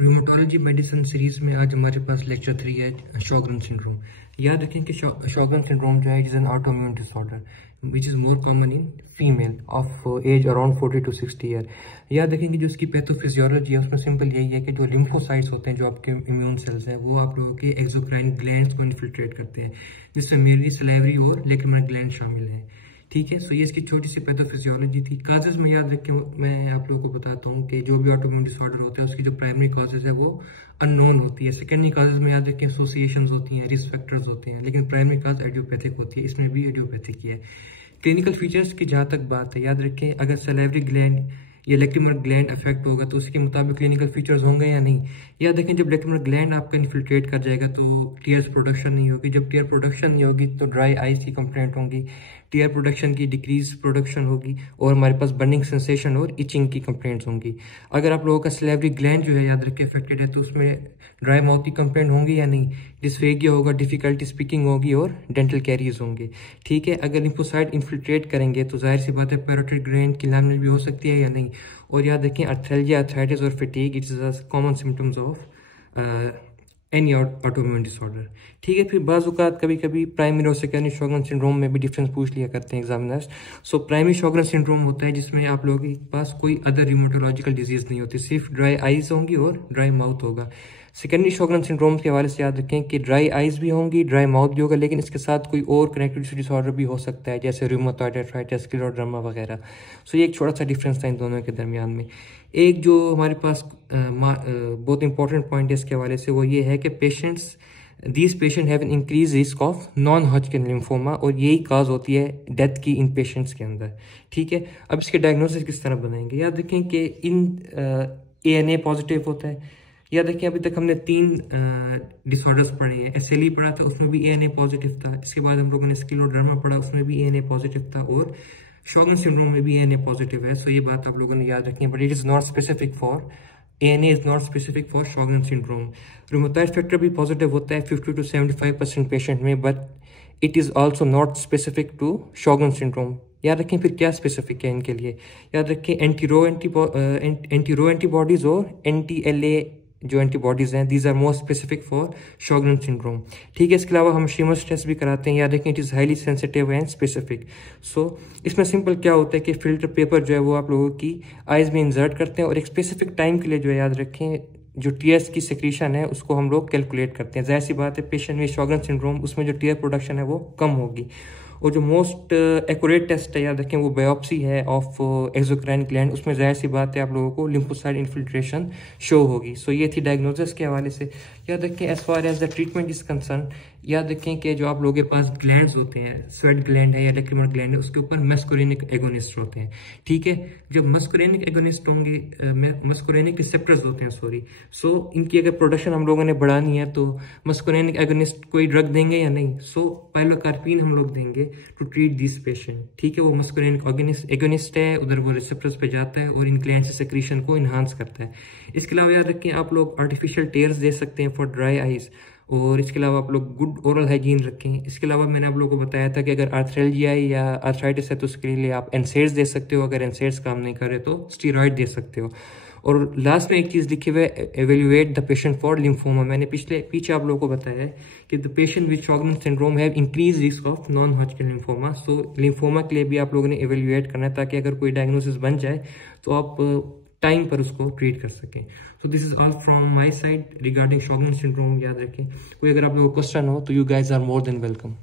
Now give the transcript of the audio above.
Rheumatology medicine series में आज हमारे पास लेक्चर 3 है शॉगरेन सिंड्रोम। याद रखें कि शॉगरेन सिंड्रोम जो है is an autoimmune disorder which is more common in female of age around 40 to 60 year. याद रखें कि जो उसकी पैथोफिजियोलॉजी है उसमें सिंपल यही है कि जो लिम्फोसाइट्स होते हैं, जो आपके इम्यून सेल्स हैं, वो आप लोगों के एक्सोक्राइन ग्लैंड्स को इन्फिल्ट्रेट करते हैं, जिससे मेनली सलाइवरी और लेक्रिमल ग्लैंड शामिल हैं। ठीक है, सो ये इसकी छोटी सी पैथोफिजियोलॉजी थी। काजेज में याद रखें, मैं आप लोगों को बताता हूँ कि जो भी ऑटोइम्यून डिसऑर्डर होता है उसकी जो प्राइमरी कॉजेज है वो अननोन होती है। सेकेंडरी काजेज में याद रखें एसोसिएशंस होती हैं, रिस्क फैक्टर्स होते हैं, लेकिन प्राइमरी काज एडियोपैथिक होती है। इसमें भी एडियोपैथिक ही है। क्लिनिकल फीचर्स की जहाँ तक बात है, याद रखें अगर सलाइवरी ग्लैंड या लेक्रिमल ग्लैंड अफेक्ट होगा तो उसके मुताबिक क्लिनिकल फीचर्स होंगे या नहीं। याद रखें जब लेक्रिमल ग्लैंड आपका इन्फिल्ट्रेट कर जाएगा तो टीयर्स प्रोडक्शन नहीं होगी। जब टीयर प्रोडक्शन नहीं होगी तो ड्राई आइज की कंप्लेंट होंगी, टीयर प्रोडक्शन की डिक्रीज प्रोडक्शन होगी और हमारे पास बर्निंग सेंसेशन और इचिंग की कंप्लेंट्स होंगी। अगर आप लोगों का सलाइवरी ग्लैंड जो है याद रखें अफेक्टेड है तो उसमें ड्राई माउथ की कंप्लेंट होंगी या नहीं, डिस्फेगिया होगा, डिफिकल्टी स्पीकिंग होगी और डेंटल कैरीज होंगे। ठीक है, अगर लिम्फोसाइट इन्फिल्ट्रेट करेंगे तो जाहिर सी बात है पैरोटिड ग्लैंड की लैमिनल भी हो सकती है या नहीं। और याद रखें आर्थ्राल्जिया, आर्थराइटिस और fatigue it's common symptoms of any autoimmune disorder. ठीक है, फिर बाज़ औक़ात कभी कभी प्राइमरी और सेकेंडरी शॉगरेन सिंड्रोम में भी डिफरेंस पूछ लिया करते हैं एग्जामिनर्स। सो प्राइमरी शॉगरेन सिंड्रोम होता है जिसमें आप लोगों के पास कोई अदर रिमोटोलॉजिकल डिजीज नहीं होती, सिर्फ ड्राई आइज होंगी और ड्राई माउथ होगा। सेकेंडरी शॉगरेन सिंड्रोम के हवाले से याद रखें कि ड्राई आइज भी होंगी, ड्राई माउथ भी होगा, लेकिन इसके साथ कोई और कनेक्टिव डिसऑर्डर भी हो सकता है जैसे रूमेटॉइड आर्थराइटिस, स्क्लेरोडर्मा वगैरह। सो ये एक छोटा सा डिफरेंस था इन दोनों के दरमियान में। एक जो हमारे पास बहुत इंपॉर्टेंट पॉइंट है इसके हवाले से वो ये है कि these patient have an increase risk of non Hodgkin lymphoma, और यही काज होती है डेथ की इन पेशेंट्स के अंदर। ठीक है, अब इसके डायग्नोसिस किस तरह बनाएंगे। याद रखें कि इन ANA पॉजिटिव होता है। याद रखें अभी तक हमने 3 डिसऑर्डर्स पढ़े हैं। SLE पढ़ा था, उसमें भी ANA पॉजिटिव था। इसके बाद हम लोगों ने स्क्लेरोडर्मा पढ़ा, उसमें भी ANA पॉजिटिव था, और शॉगरेन सिंड्रोम में भी ANA पॉजिटिव है। सो ये बात आप लोगों ने याद रखनी है, but it is not specific for ANA is not specific for Sjogren syndrome. Rheumatoid factor भी पॉजिटिव होता है 50 to 75% पेशेंट में, but it is also not specific to Sjogren syndrome. याद रखें फिर क्या स्पेसिफिक है इनके लिए। याद रखें एंटीरो एंटीबॉडीज और NTLA जो एंटीबॉडीज हैं, these are more specific for Sjogren syndrome. ठीक है, इसके अलावा हम शीमस टेस्ट भी कराते हैं। याद रखें it is highly sensitive and specific. So इसमें सिंपल क्या होता है कि फिल्टर पेपर जो है वो आप लोगों की आइज में इंसर्ट करते हैं और एक स्पेसिफिक टाइम के लिए जो है याद रखें जो टीयर्स की सेक्रीशन है उसको हम लोग कैलकुलेट करते हैं। जाहिर सी बात है पेशेंट में शॉगरेन सिंड्रोम उसमें जो टीयर प्रोडक्शन है वो कम होगी। और जो मोस्ट एक्यूरेट टेस्ट है याद रखें वो बायोप्सी है ऑफ एक्सोक्राइन ग्लैंड, उसमें जाहिर सी बात है आप लोगों को लिम्फोसाइट इन्फिल्ट्रेशन शो होगी। सो ये थी डायग्नोसिस के हवाले से। याद रखें as far as the treatment is concern, याद रखें कि जो आप लोगों के पास ग्लैंड्स होते हैं, स्वेट ग्लैंड है या लेक्रिमल ग्लैंड है, उसके ऊपर मस्कुरेनिक एगोनिस्ट होते हैं। ठीक है, जब मस्कुरेनिक एगोनिस्ट होंगे, मस्कुरेनिक रिसेप्टर्स होते हैं सॉरी, सो इनकी अगर प्रोडक्शन हम लोगों ने बढ़ानी है तो मस्कुरेनिक एगोनिस्ट कोई ड्रग देंगे या नहीं। सो पाइलोकार्पिन हम लोग देंगे टू ट्रीट दिस पेशेंट। ठीक है, वो मस्कुरेनिक एगोनिस्ट है, उधर वो रिसेप्टर्स पे जाता है और इन ग्लैंड से सेक्रीशन को इन्हांस करता है। इसके अलावा याद रखें आप लोग आर्टिफिशियल टेयर्स दे सकते हैं फॉर ड्राई आइज, और इसके अलावा आप लोग गुड ओरल हाइजीन रखें। इसके अलावा मैंने आप लोगों को बताया था कि अगर आर्थ्राल्जिया या आर्थराइटिस है तो उसके लिए आप एनसेड्स दे सकते हो, अगर एनसेड्स काम नहीं करे तो स्टीरॉयड दे सकते हो। और लास्ट में एक चीज़ लिखी हुई है, evaluate the patient for lymphoma. मैंने पीछे आप लोगों को बताया है कि the patient with Sjogren syndrome have increase risk of non Hodgkin lymphoma. So lymphoma के लिए भी आप लोगों ने एवेल्युएट करना है ताकि अगर कोई डायग्नोसिस बन जाए तो आप टाइम पर उसको ट्रीट कर सकें। So this is all from my side regarding Sjogren syndrome. याद रखें कोई अगर आप लोगों को क्वेश्चन हो तो you guys are more than welcome.